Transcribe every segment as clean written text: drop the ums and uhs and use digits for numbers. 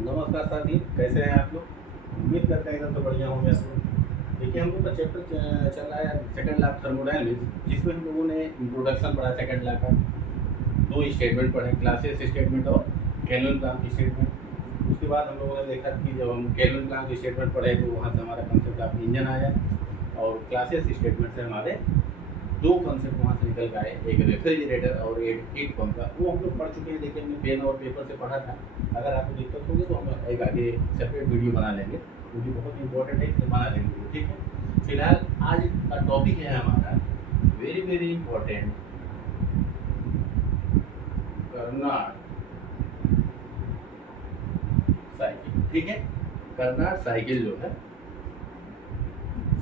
नमस्कार साथी, कैसे हैं आप लोग? उम्मीद करते हैं एकदम तो बढ़िया होंगे आप लोग। देखिए, हम लोग का चैप्टर चल रहा है सेकंड लॉ थर्मोडायनेमिक्स, जिसमें हम लोगों ने इंट्रोडक्शन पढ़ा सेकंड लॉ का। दो स्टेटमेंट पढ़े, क्लासेस स्टेटमेंट और केल्विन प्लांक स्टेटमेंट। उसके बाद हम लोगों ने देखा कि जब हम केल्विन प्लांक स्टेटमेंट पढ़े तो वहाँ से हमारा कंसेप्ट ऑफ इंजन आया, और क्लासेस स्टेटमेंट से हमारे दो कंसेप्ट वहाँ से निकल के आए, एक रेफ्रिजरेटर और एक हीट पंप का। वो हम लोग पढ़ चुके हैं, देखिए हमने पेन और पेपर से पढ़ा था। अगर आपको दिक्कत होगी तो हम एक आगे सेपरेट वीडियो बना लेंगे, क्योंकि बहुत इंपॉर्टेंट है, इसलिए बना लेंगे, ठीक है। फिलहाल आज का टॉपिक है हमारा very very important, Karnad cycle, ठीक है। कर्नाड साइकिल जो है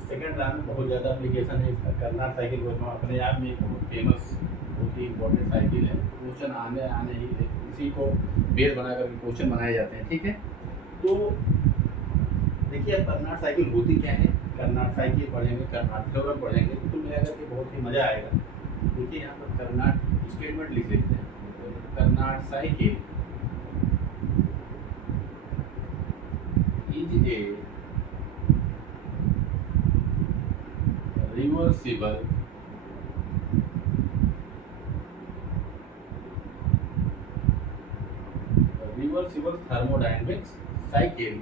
सेकेंड लॉ में बहुत ज़्यादा एप्लीकेशन है इसका। कर्नाड साइकिल को अपने आप में एक बहुत फेमस, बहुत ही इंपॉर्टेंट साइकिल है। क्वेश्चन आने ही इसी को बेस बना करके क्वेश्चन बनाए जाते हैं, ठीक है। तो देखिए, अब कर्नाड साइकिल होती क्या है, कर्नाड साइकिल पढ़ेंगे, कर्नाड थ्योरम पढ़ेंगे, तो मिला करके बहुत ही मज़ा आएगा। देखिए यहाँ पर कर्नाड स्टेटमेंट लिख लेते हैं। Karnad cycle is a reversible thermodynamic cycle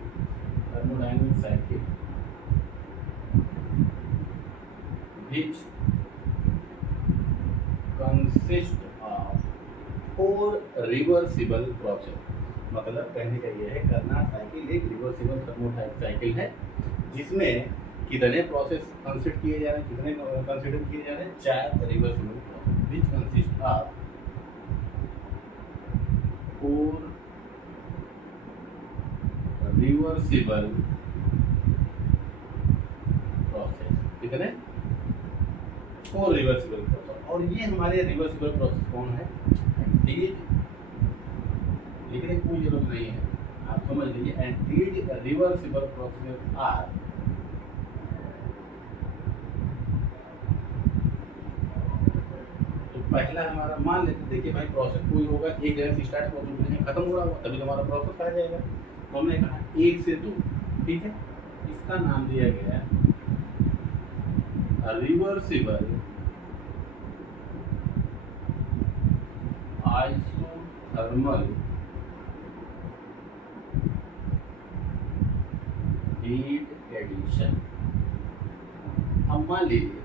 which consist of four reversible process। मतलब कहने का ये है, कर्नाड साइकिल एक रिवर्सिबल थर्मोडायनेमिक साइकिल है, जिसमें कितने प्रोसेस कंसिडर किए जा रहे हैं, कितने कंसिडर किए जा रहे हैं, 4 reversible process which consist of 4 reversible process. कितने? 4 रिवर्सिबल प्रोसेस। और ये हमारे रिवर्सिबल प्रोसेस कौन है? एंटीज, लिखने की कोई जरूरत नहीं है, आप समझ लीजिए। एंटीज रिवर्सिबल प्रोसेस आर पहला हमारा मान लेते, देखिए भाई, प्रोसेस कोई होगा, एक जगह से स्टार्ट हुआ दूसरी जगह खत्म हो रहा होगा, तभी हमारा प्रोसेस आ जाएगा। तो हमने कहा 1 से 2, ठीक है। इसका नाम दिया गया रिवर्सिबल आइसोथर्मल हीट एडिशन। अब मान लीजिए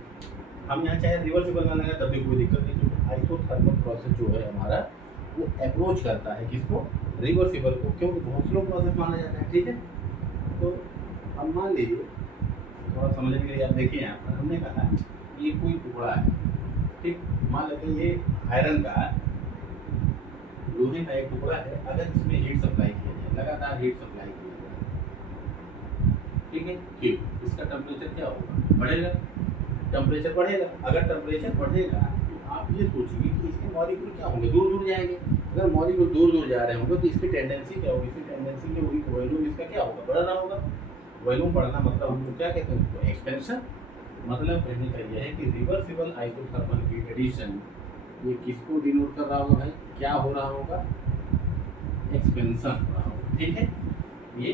हम यहाँ चाहे रिवर्सिबल बनाना है तब भी कोई दिक्कत नहीं, क्योंकि आइसोथर्मल प्रोसेस जो है हमारा, वो अप्रोच करता है किसको? रिवर्सिबल को, क्योंकि बहुत स्लो प्रोसेस माना जाता है, ठीक है। तो अब मान लीजिए, थोड़ा समझने के लिए आप देखिए, यहाँ पर हमने कहा ये कोई टुकड़ा है, ठीक। मान लेते हैं ये आयरन का, लोहे का एक टुकड़ा है। अगर इसमें हीट सप्लाई किया जाए, लगातार हीट सप्लाई किया जाए, ठीक है, क्यों? इसका टेम्परेचर क्या होगा? बढ़ेगा, टेम्परेचर बढ़ेगा। अगर टेम्परेचर बढ़ेगा तो आप ये सोचिए कि इसके मॉलिक्यूल क्या होंगे? दूर दूर जाएंगे। अगर मॉलिक्यूल दूर दूर जा रहे होंगे तो इसकी टेंडेंसी क्या होगी? इसकी टेंडेंसी जो होगी, वॉल्यूम इसका क्या होगा? बढ़ रहा होगा। वॉल्यूम बढ़ना मतलब हम लोग क्या कहते हैं उसको? एक्सपेंशन। मतलब कहने का यह है कि रिवर्सिबल आइसोथर्मल हीट एडिशन, ये किसको डिनोट कर रहा होगा भाई? क्या हो रहा होगा? एक्सपेंशन हो रहा होगा, ठीक है। ये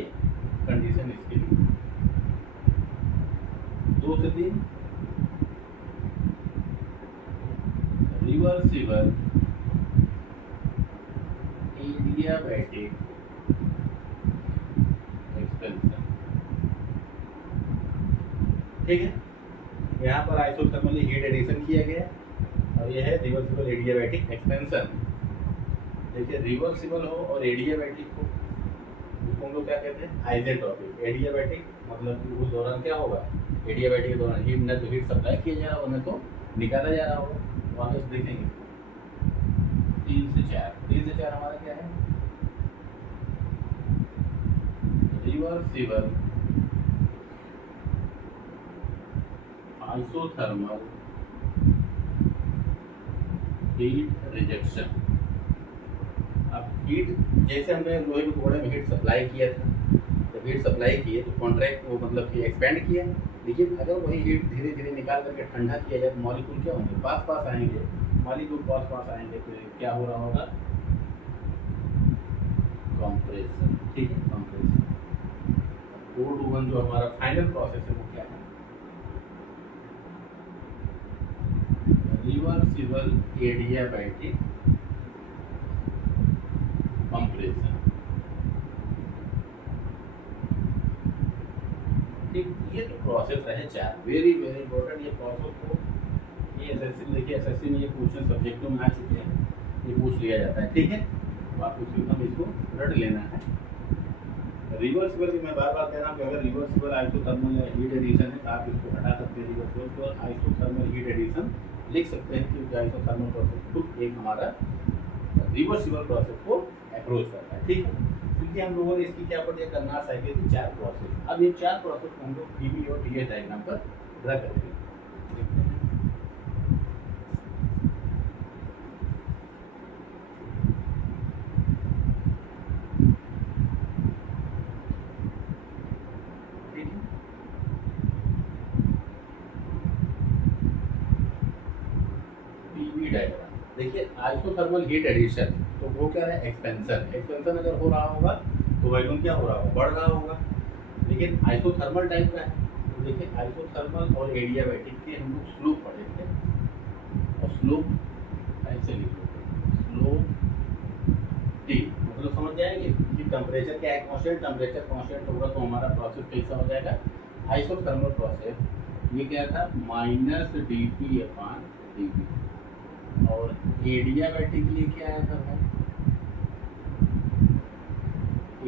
कंडीशन इसके लिए 2 से 3 रिवर्सिबल एडियाबैटिक एक्सपेंशन, ठीक है। यहाँ पर आइसोथर्मली हीट एडिशन किया गया, और यह है रिवर्सिबल एडियाबैटिक एक्सपेंशन। देखिए, रिवर्सिबल हो और एडियाबैटिक हो, उसको हम लोग क्या कहते हैं? आइजेंट्रोपिक। एडियाबैटिक मतलब कि उस दौरान क्या होगा? एडियाबैटिक के दौरान हीट न तो हीट सप्लाई किया जा रहा होगा, न तो निकाला जा रहा होगा। वापस देखेंगे 3 से 4 हमारा क्या है? Reversible isothermal heat rejection. अब हीट, जैसे हमने लोहे के टुकड़े में हीट सप्लाई किया था, जब हीट सप्लाई किए तो कॉन्ट्रैक्ट वो मतलब कि एक्सपेंड किया, लेकिन अगर वही हीट धीरे धीरे निकाल करके ठंडा किया जाए तो मॉलिक्यूल क्या होंगे? पास पास आएंगे। मॉलिक्यूल पास पास आएंगे तो क्या हो रहा होगा? कंप्रेसर, ठीक है, कंप्रेसर। O21 जो हमारा फाइनल प्रोसेस है वो क्या है, रिवर्सिबल एडियाबैटिक कंप्रेशन। ठीक, ये तो प्रोसेस रहे चार, वेरी वेरी इंपॉर्टेंट ये प्रोसेस को, ये एसएससी देखिए, एसएससी में ये क्वेश्चन सब्जेक्टों में आ चुके हैं, ये पूछ लिया जाता है, ठीक है, तो आपको एकदम इसको रट लेना है। रिवर्सिबल की मैं बार बार कह रहा हूँ कि अगर रिवर्सिबल आइसोथर्मल या हीट एडिशन है तो आप इसको हटा सकते हैं, रिवर्सिबल को आइसोथर्मल हीट एडिशन लिख सकते हैं, क्योंकि आइसोथर्मल प्रोसेस खुद एक हमारा रिवर्सिबल प्रोसेस को अप्रोच करता है, ठीक है। क्योंकि हम लोगों ने इसकी क्या पढ़ी है, करनाट साइकिल की चार प्रोसेस। अब ये चार प्रोसेस को हम लोग पीवी और टीएस डायग्राम पर ड्रा करेंगे, देखते हैं। पीवी डायग्राम देखिए, आइसोथर्मल हीट एडिशन तो वो क्या है, एक्सपेंशन। एक्सपेंशन अगर हो रहा होगा तो वॉल्यूम क्या हो रहा होगा, बढ़ रहा होगा। लेकिन आइसोथर्मल टाइप का है तो देखिए, आइसोथर्मल और एडियाबैटिक के हम लोग स्लोप पढ़े थे, और स्लोप ऐसे लिखते हैं, स्लोप टी, मतलब समझ जाएंगे कि टेम्परेचर क्या है, कांस्टेंट। टेम्परेचर कांस्टेंट होगा तो हमारा प्रोसेस कैसा हो जाएगा, आइसोथर्मल प्रोसेस। ये क्या था, -dP/dV। और एडियाबैटिक के लिए क्या आया था भाई,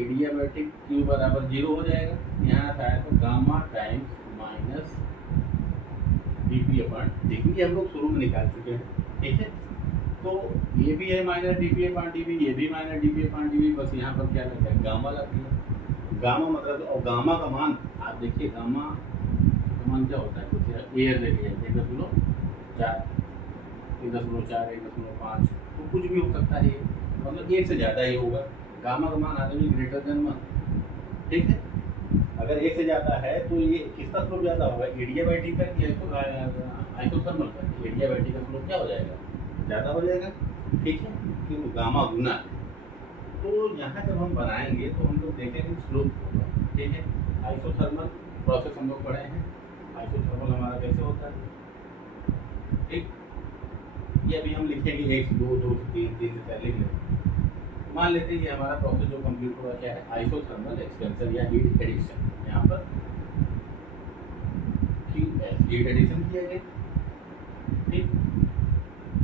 एडियाबैटिक Q बराबर 0 हो जाएगा, यहाँ था तो गामा टाइम्स -dP/dV हम लोग शुरू में निकाल चुके हैं, ठीक है। तो ये भी है -dP/dV, ये भी -dP/dV, बस यहाँ पर क्या लगता है, गामा लग गया। गामा मतलब, और गामा का मान आप देखिए, गामा का मान क्या होता है, कुछ एयर ले लिया 1.4, 1.4, 1.5, तो कुछ भी हो सकता है, ये मतलब 1 से ज़्यादा ही होगा। गामा का मान आदमी ग्रेटर देन 1, ठीक है। अगर 1 से ज़्यादा है तो ये किसका स्लोप ज़्यादा होगा, एडियाबैटिक का कि आइसोथर्मल का। एडियाबैटिक का स्लोप क्या हो जाएगा, ज़्यादा हो जाएगा, ठीक है, क्योंकि गामा गुना है। तो यहाँ जब हम बनाएंगे तो हम लोग देखेंगे स्लोप होगा, ठीक है। आइसोथर्मल प्रोसेस हम लोग पढ़े हैं, आइसोथर्मल हमारा कैसे होता है, ठीक। ये अभी हम लिखेंगे 1 से 2, 2 से 3, 3 से 4 लिख लेंगे। मान लेते हैं ये हमारा प्रोसेस जो कंप्लीट हुआ क्या है, आइसोथर्मल एक्सपेंशन या हीट एडिशन। यहाँ पर QS हीट एडिशन किया गया, ठीक।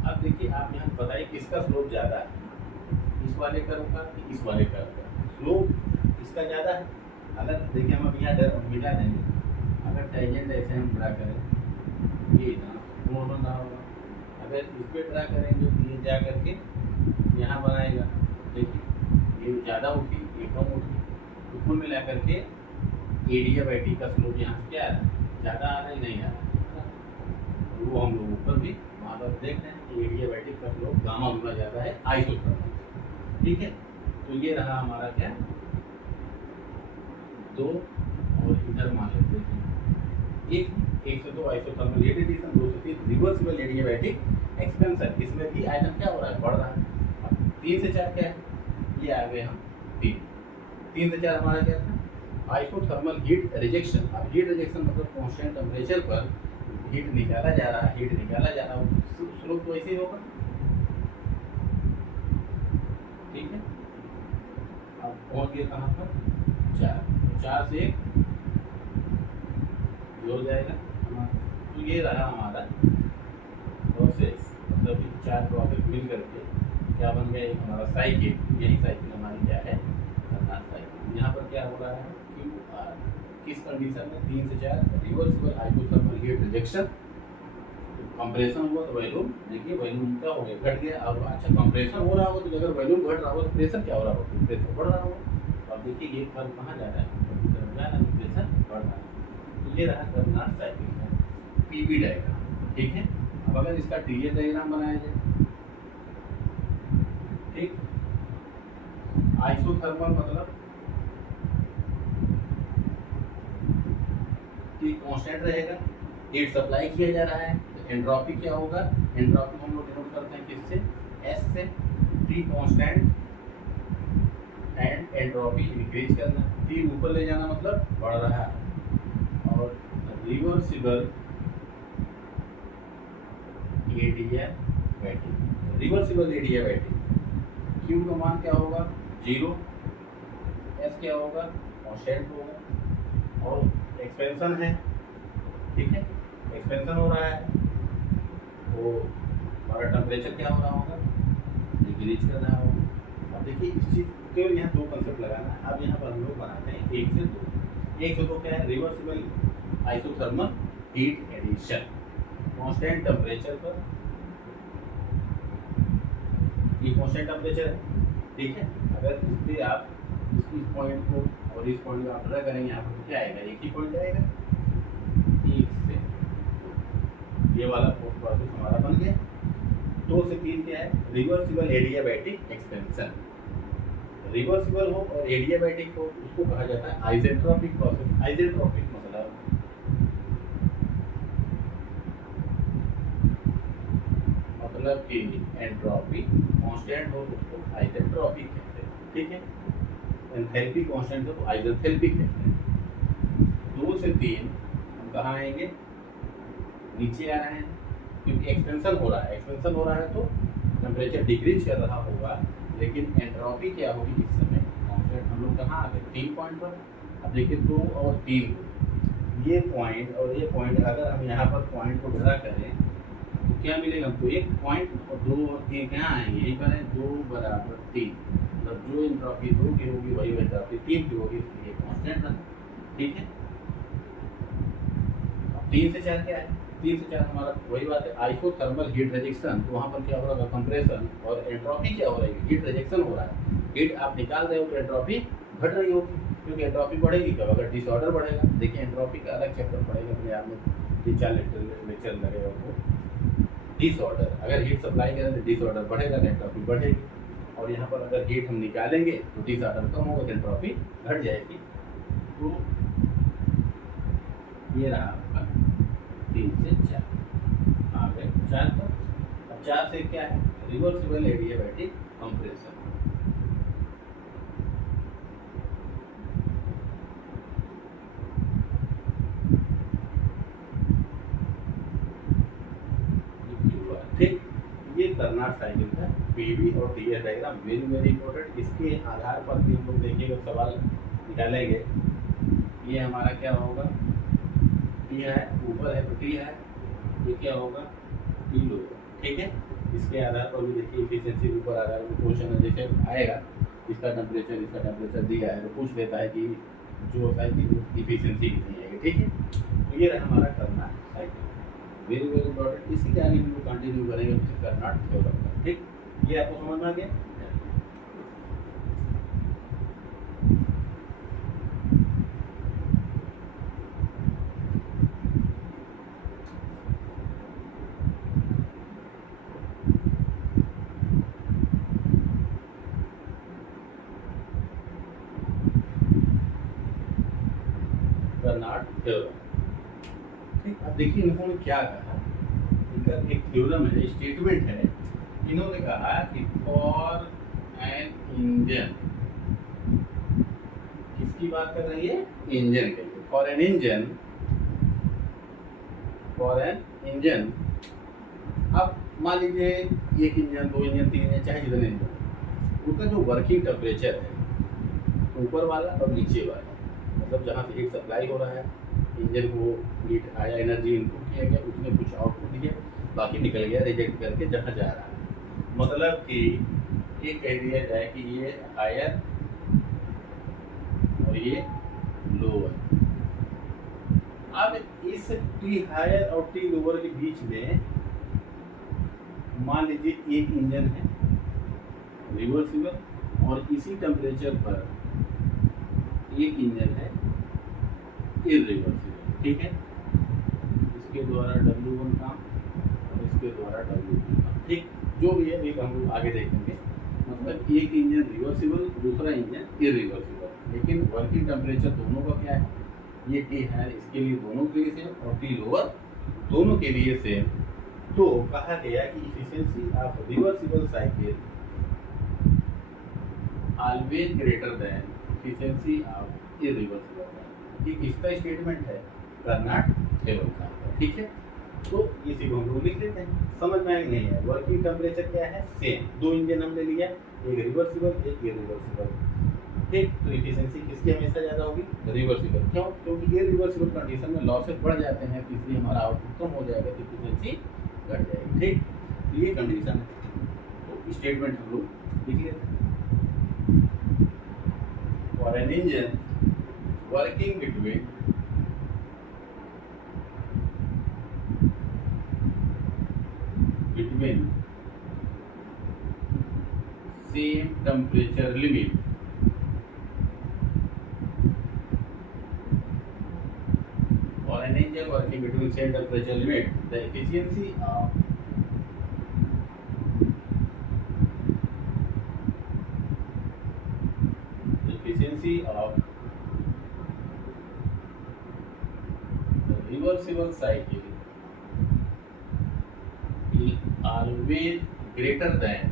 अब देखिए, आप यहाँ बताइए किसका स्लोप ज़्यादा है, इस वाले कर्व का कि इस वाले कर्व का। स्लोप इसका ज़्यादा है। अगर देखिए हम अब यहाँ मिला देंगे, अगर टेंजेंट ऐसे हम ड्रा करें, ये इतना कोण बन रहा होगा। अगर इस पर ड्रा करेंगे तो ये जा करके यहाँ बनाएगा, देखिए ये ज़्यादा उठी, ये कम उठी, तो कुल मिला करके एडियाबैटिक का स्लोप यहाँ से क्या आ रहा है, ज़्यादा आ रहा है, नहीं आ रहा है। वो हम लोग ऊपर भी वहाँ पर देख रहे हैं कि एडियाबैटिक का स्लोप गामा गुना ज़्यादा है आइसोथर्मल, ठीक है। तो ये रहा हमारा क्या, 2, और इधर मान लेते हैं 1 से 2 आइसोथर्मल हीट एडिशन, 2 से 3 रिवर्सिबल एडियाबैटिक एक्सपेंशन। इसमें भी आयतन क्या हो रहा है, बढ़ रहा है। अब 3 से 4 क्या है, ये आ गए हम 3 से 4 हमारा क्या था, आइसोथर्मल हीट रिजेक्शन। अब हीट रिजेक्शन मतलब कांस्टेंट टेम्परेचर पर हीट निकाला जा रहा है, हीट निकाला जा रहा है, स्लोप तो ऐसे ही होगा, ठीक है। अब पहुँच गए कहाँ पर, 4 से 1 हो जाएगा हमारा। तो ये रहा हमारा प्रोसेस, मतलब 4 प्रोसेस मिल करके क्या बन गया, एक हमारा साइकिल। यही साइकिल हमारी क्या है, करनाट साइकिल। यहाँ पर क्या हो रहा है, QR किस कंडीशन में, 3 से 4 reversible isothermal heat rejection. Compression हुआ तो वॉल्यूम, देखिए वॉल्यूम क्या हो गया, घट गया। और अच्छा, कंप्रेशन हो रहा हो तो अगर वॉल्यूम घट रहा हो तो प्रेशर क्या हो रहा हो, प्रेशर बढ़ रहा हो। तो अब देखिए ये कर्व कहाँ जा रहा है, प्रेशर बढ़ रहा है। तो ये रहा करनाट साइकिल का पीवी डायग्राम, ठीक है। अब अगर इसका टीए डायग्राम बनाया जाए, ठीक, आइसोथर्मल मतलब कि कांस्टेंट रहेगा, हीट सप्लाई किया जा रहा है, तो एंट्रोपी क्या होगा, एंट्रोपी हम लोग डिनोट करते हैं किससे, S से, T constant and entropy increase करना, टी ऊपर ले जाना मतलब बढ़ रहा है। और reversible adiabatic, reversible adiabatic, Q का मान क्या होगा 0, एस क्या होगा कांस्टेंट होगा, और एक्सपेंशन है, ठीक है, एक्सपेंशन हो रहा है तो हमारा टेम्परेचर क्या हो रहा होगा, डिक्रीज कर रहा होगा। अब देखिए इस चीज़ केवल यहाँ 2 कंसेप्ट लगाना है। अब यहाँ पर हम लोग बनाते हैं 1 से 2। 1 से 2 क्या है, reversible isothermal heat addition, constant temperature पर, ये कांस्टेंट टेम्परेचर है, ठीक है। अगर इस पर आप इस पॉइंट को और इस पॉइंट को आप ड्रा करेंगे यहाँ पर क्या आएगा, एक ही पॉइंट आएगा, 1 से 2, ये वाला प्रोसेस हमारा बन गया। 2 से 3 क्या है, रिवर्सिबल एडियाबैटिक एक्सपेंशन। रिवर्सिबल हो और एडियाबैटिक हो उसको कहा जाता है आइसेंट्रोपिक प्रोसेस। आइसेंट्रोपिक मतलब कि एंट्रोपी कांस्टेंट हो उसको आइसेंट्रोपिक कहते हैं, ठीक है। एंथैल्पी कांस्टेंट हो तो आइसेंथैल्पिक कहते हैं। 2 से 3 हम कहाँ आएंगे, नीचे आ रहे हैं क्योंकि एक्सपेंशन हो रहा है, एक्सपेंशन हो रहा है तो टेम्परेचर डिक्रीज कर रहा होगा, लेकिन एंट्रोपी क्या होगी इस समय कांस्टेंट। हम लोग कहाँ आ गए 3 पॉइंट पर। अब देखिए 2 और 3 ये पॉइंट और ये पॉइंट, अगर हम यहाँ पर पॉइंट को ड्रा करें तो क्या मिलेगा हमको, एक पॉइंट और 2 और 3 कहाँ आएंगे, यहीं पर है 2 बराबर 3, मतलब जो एंट्रोपी 2 की होगी वही एंट्रोपी 3 की होगी, इसलिए कांस्टेंट रहा, ठीक है। अब 3 से 4 क्या है, 3 से 4 हमारा वही बात है आइसोथर्मल हीट रिजेक्शन। तो वहाँ पर क्या हो रहा है कंप्रेशन, और एंट्रोपी क्या हो रही है, हीट रिजेक्शन हो रहा है। हीट आप निकाल रहे हो तो एंट्रोपी घट रही होगी, क्योंकि एंट्रोपी बढ़ेगी कब, अगर डिसऑर्डर बढ़ेगा। देखिए एंट्रोपी का अलग चैप्टर पड़ेगा अपने आप में, 3-4 लेक्चर लगेगा उसको। डिसऑर्डर, अगर हीट सप्लाई करें तो डिसऑर्डर बढ़ेगा, एंट्रोपी बढ़ेगी, और यहाँ पर अगर हीट हम निकालेंगे तो डिसऑर्डर कम होगा, एंट्रोपी घट जाएगी। तो ये रहा आपका 3 से 4 आ गए 4 पर। अब 4 से क्या है, रिवर्सिबल एडियाबैटिक कंप्रेशन। ठीक, ये कर्नाड साइकिल का पीवी और TS diagram very very important. इसके आधार पर भी हम लोग देखिएगा सवाल निकालेंगे। ये हमारा क्या होगा, टी है ऊपर है तो टी है, ये क्या होगा टी लोअर, ठीक है। इसके आधार पर भी देखिए इफिशिएंसी ऊपर आधार पर क्वेश्चन है, जैसे आएगा इसका टेम्परेचर दिया है तो पूछ लेता है कि जो साइकिल इफिशिएंसी कितनी आएगी, ठीक है। तो ये रहा हमारा Karnad cycle, very very important. इसी के आगे हम लोग कंटिन्यू करेंगे कर्नाड थ्योरम, ठीक। ये आपको समझ में आ गया। कर्नाड थ्योरम, ठीक। अब देखिए इन्होंने क्या कहा, इनका एक थ्योरम है, स्टेटमेंट है। इन्होंने कहा कि फॉर एन इंजन, किसकी बात कर रही है, इंजन के लिए। For an engine, for an engine. अब मान लीजिए 1 इंजन 2 इंजन 3 इंजन चाहे जितने इंजन, उनका जो वर्किंग टेम्परेचर है ऊपर वाला और नीचे वाला, मतलब जहाँ से हीट सप्लाई हो रहा है, इंजन को हीट आया, एनर्जी इनपुट किया गया, उसने कुछ आउटपुट दिया, बाकी निकल गया रिजेक्ट करके जहाँ जा रहा है। मतलब कि ये कह दिया जाए कि ये हायर और ये लोअर। अब इस टी हायर और टी लोअर के बीच में मान लीजिए एक इंजन है रिवर्सिबल, और इसी टेम्परेचर पर एक इंजन है इरिवर्सिबल, ठीक है। इसके द्वारा W1 काम और इसके द्वारा W2 काम, ठीक। जो भी है एक हम लोग आगे देखेंगे। मतलब एक इंजन रिवर्सिबल, दूसरा इंजन इरिवर्सिबल, लेकिन वर्किंग टेम्परेचर दोनों का क्या है, ये टी है इसके लिए दोनों के लिए सेम, और टी लोअर दोनों के लिए सेम। तो कहा गया कि efficiency of reversible cycle always greater than efficiency of irreversible. ये किसका स्टेटमेंट है? कर्नाड थ्योरम का। ठीक है, तो इसी को हम लोग लिख लेते हैं। समझ में आई नहीं है? वर्किंग टेम्परेचर क्या है? सेम। दो इंजन हमने लिया, एक रिवर्सिबल एक इरिवर्सिबल। ठीक, तो एफिशिएंसी किसकी हमेशा ज़्यादा होगी? रिवर्सिबल। क्यों? क्योंकि इरिवर्सिबल कंडीशन में लॉसेस बढ़ जाते हैं, तो इसलिए हमारा आउटपुट कम हो जाएगा, तो एफिशिएंसी घट जाएगी। ठीक, तो ये कंडीशन है, तो स्टेटमेंट हम लोग लिख लेते हैं। For an engine working between same temperature limit or an engine working between same temperature limit, the efficiency of the reversible cycle will always greater than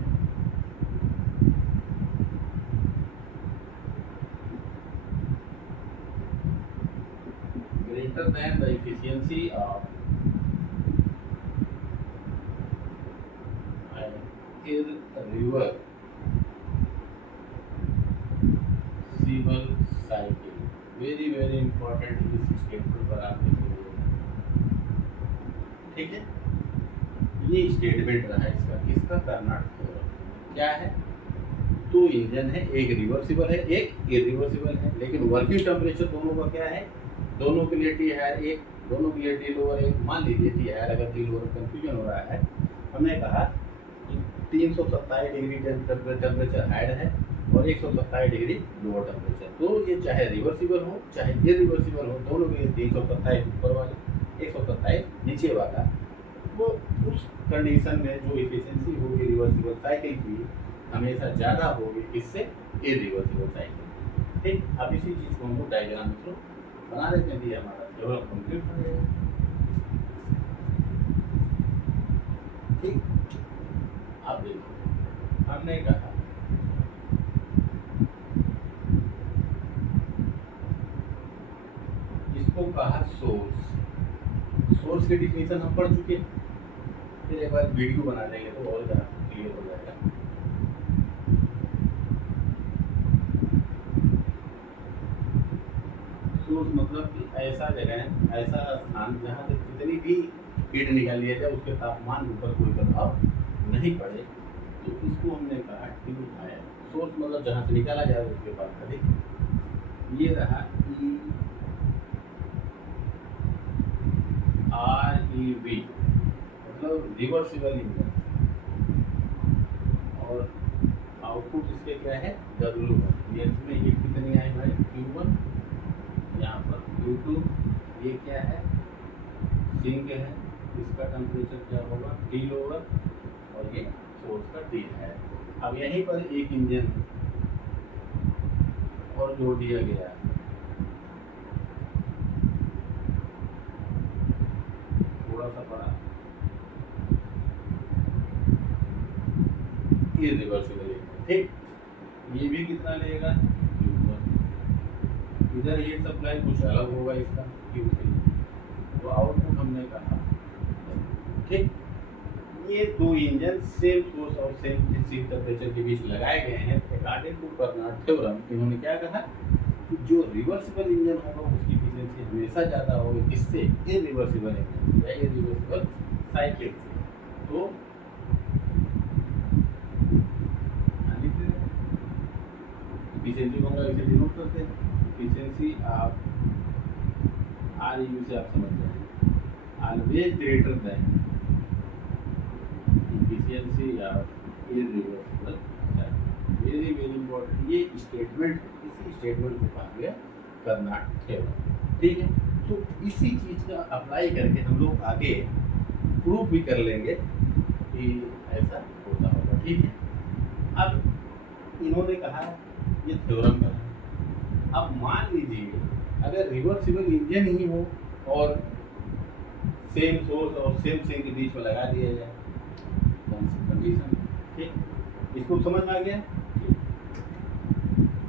the efficiency of an irreversible cycle। Very very important इस statement पर आप लिखेंगे। ठीक है, ये statement रहा इसका, किसका? कर्नाड थ्योरम। क्या है? दो इंजन है, एक रिवर्सिबल है एक इरिवर्सिबल है, लेकिन वर्किंग टेम्परेचर दोनों का क्या है? दोनों के लिए टी हायर एक, दोनों के लिए टी लोअर एक। मान लीजिए टी हायर अगर टी लोअर कंफ्यूजन हो रहा है, हमने कहा कि 327 डिग्री टेम्परेचर हायर है और 127 डिग्री लोअर टेम्परेचर। तो ये चाहे रिवर्सिबल हो चाहे इरिवर्सिबल हो, दोनों के लिए 327 ऊपर वाले 127 नीचे वाला, वो उस कंडीशन में जो एफिशिएंसी होगी रिवर्सिबल साइकिल की हमेशा ज़्यादा होगी किससे? Irreversible cycle. ठीक, अब इसी चीज़ को हम लोग डायग्राम में थ्रू बना देते हैं, दिया हमारा डेवलप कंप्लीट हो जाएगा। ठीक, अब देखो हमने कहा इसको कहा सोर्स। सोर्स की डिफिनीशन हम पढ़ चुके हैं, फिर एक बार वीडियो बना देंगे तो और ज़्यादा क्लियर हो जाएगा। सोर्स मतलब कि ऐसा जगह, ऐसा स्थान जहाँ से जितनी भी हीट निकाल लिया जाए उसके तापमान के ऊपर कोई प्रभाव नहीं पड़े, तो इसको हमने कहा ट्यूब है। सोर्स मतलब जहाँ से निकाला जाए उसके पास अधिक। ये रहा REV मतलब रिवर्सिबल इंजन, और आउटपुट इसके क्या है? W1। ये इसमें हीट कितनी आई भाई? Q1, यहाँ पर Q2, ये क्या है? सिंक है, इसका टेम्परेचर क्या होगा? T लोअर, और ये सोर्स का T है। अब यहीं पर एक इंजन और जोड़ दिया गया है, थोड़ा सा बड़ा, इरिवर्सिबल। ठीक, ये भी कितना लेगा? Q1। इधर ये सप्लाई कुछ अलग होगा इसका, Q3। तो आउटपुट हमने कहा। ठीक, ये दो इंजन सेम सोर्स और सेम टेम्परेचर के बीच लगाए गए हैं। अकॉर्डिंग टू कर्नाड थ्योरम इन्होंने क्या कहा कि जो रिवर्सिबल इंजन होगा उसकी एफिशिएंसी हमेशा ज़्यादा होगी किससे? इरिवर्सिबल इंजन या इरिवर्सिबल साइकिल से। तो एफिशिएंसी को हम लोग ऐसे डिनोट करते हैं, एफिशिएंसी आप REU से आप समझ जाएंगे, always greater than efficiency of irreversible. Very very important ये स्टेटमेंट, इसी स्टेटमेंट को कहा गया कर्नाड थ्योरम। ठीक है, तो इसी चीज़ का अप्लाई करके हम लोग आगे प्रूफ भी कर लेंगे कि ऐसा होता होगा। ठीक है, अब इन्होंने कहा ये थ्योरम का है। अब मान लीजिए अगर रिवर्सिबल इंजन ही हो और सेम सोर्स और सेम सिंक के बीच में लगा दिया जाए, कौन सी कंडीशन? ठीक, इसको समझ में आ गया।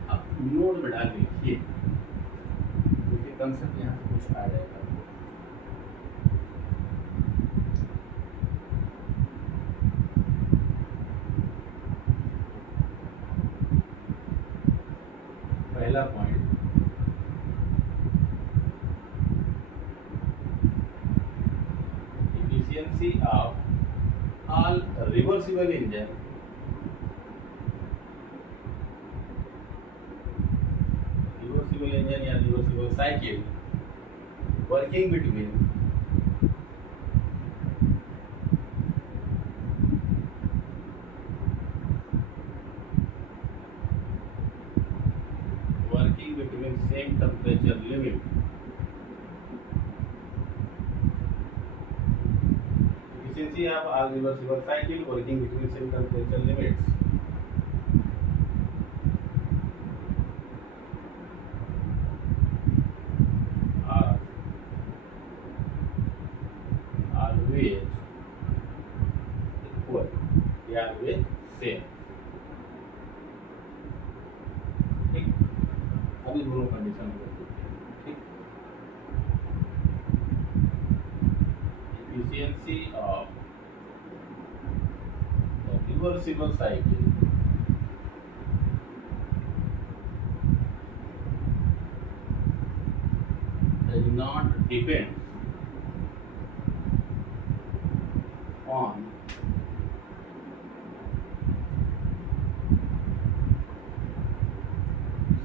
अब नोट में डाल के लिखिए, क्योंकि कंसेप्ट यहाँ से कुछ आ जाएगा। पहला point, efficiency of all reversible engine या reversible cycle working between same temperature limit. Efficiency of all reversible cycle working between same temperature limits. Are always equal. They are always same. ठीक, अभी दोनों condition हो गई। ठीक, efficiency of the reversible cycle does not depend on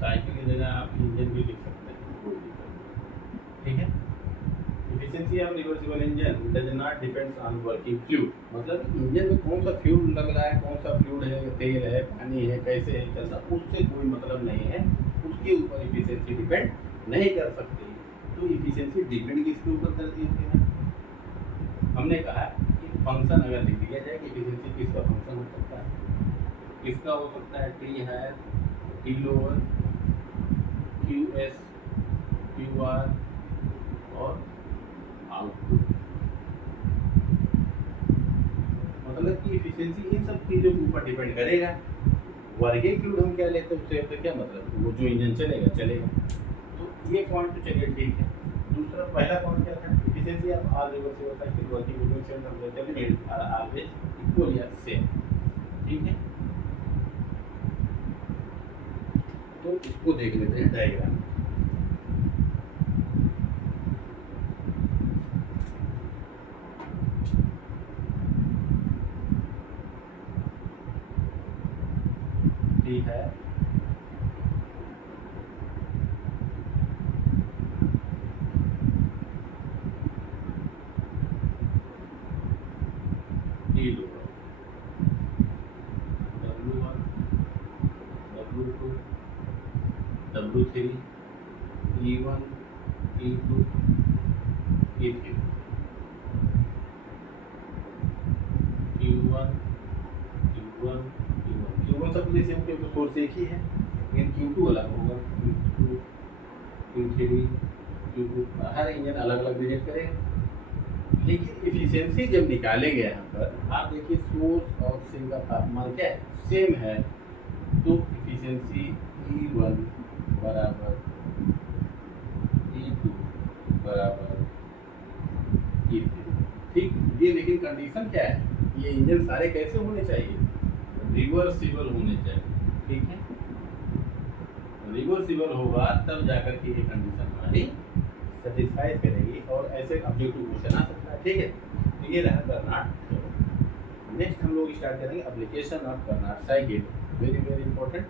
cycle की जगह आप engine भी लिख सकते हैं, कोई दिक्कत नहीं। ठीक है, efficiency of reversible engine does not depends on working fluid, मतलब इंजन में कौन सा फ्लूइड लग रहा है, कौन सा फ्लूइड है, तेल है, पानी है, कैसे है चल रहा, उससे कोई मतलब नहीं है, उसके ऊपर एफिशिएंसी डिपेंड नहीं कर सकती। तो एफिशिएंसी डिपेंड किसके ऊपर करती होती है? हमने कहा कि फंक्शन अगर लिख दिया जाए कि एफिशिएंसी किसका फंक्शन हो सकता है, किसका हो सकता है, टी है, T lower, Q S, Q R और आउटपुट, मतलब कि एफिशिएंसी इन सब चीज़ों के ऊपर डिपेंड करेगा। वर्किंग फ्लूइड हम क्या लेते हैं, उससे तो क्या मतलब, वो जो इंजन चलेगा चलेगा। तो ये पॉइंट तो चलिए ठीक है। दूसरा पहला पॉइंट क्या था, efficiency of all reversible cycle working between same temperature limit are always equal या सेम। ठीक है, तो इसको देख लेते हैं डायग्राम। ठीक है, टी लो, W1, W2, W3, E1, E2, E3, Q1, Q1, Q1, Q1 सब जैसे हो क्योंकि सोर्स एक ही है, लेकिन Q2 अलग होगा, Q2, Q3, Q2, हर इंजन अलग अलग डिजिट करेगा। लेकिन एफिशिएंसी जब निकालेंगे यहाँ पर, आप देखिए सोर्स और सिंक का तापमान क्या है, सेम है, तो एफिशिएंसी E1 बराबर E2 बराबर E3। ठीक, ये लेकिन कंडीशन क्या है, ये इंजन सारे कैसे होने चाहिए, रिवर्सिबल होने चाहिए। ठीक है, रिवर्सिबल होगा तब जाकर के ये कंडीशन हमारी सेटिस्फाई करेगी और ऐसे ऑब्जेक्टिव क्वेश्चन आ सकता है। ठीक है, तो ये रहा कर्नाट। नेक्स्ट हम लोग स्टार्ट करेंगे application of Karnat cycle, very very important.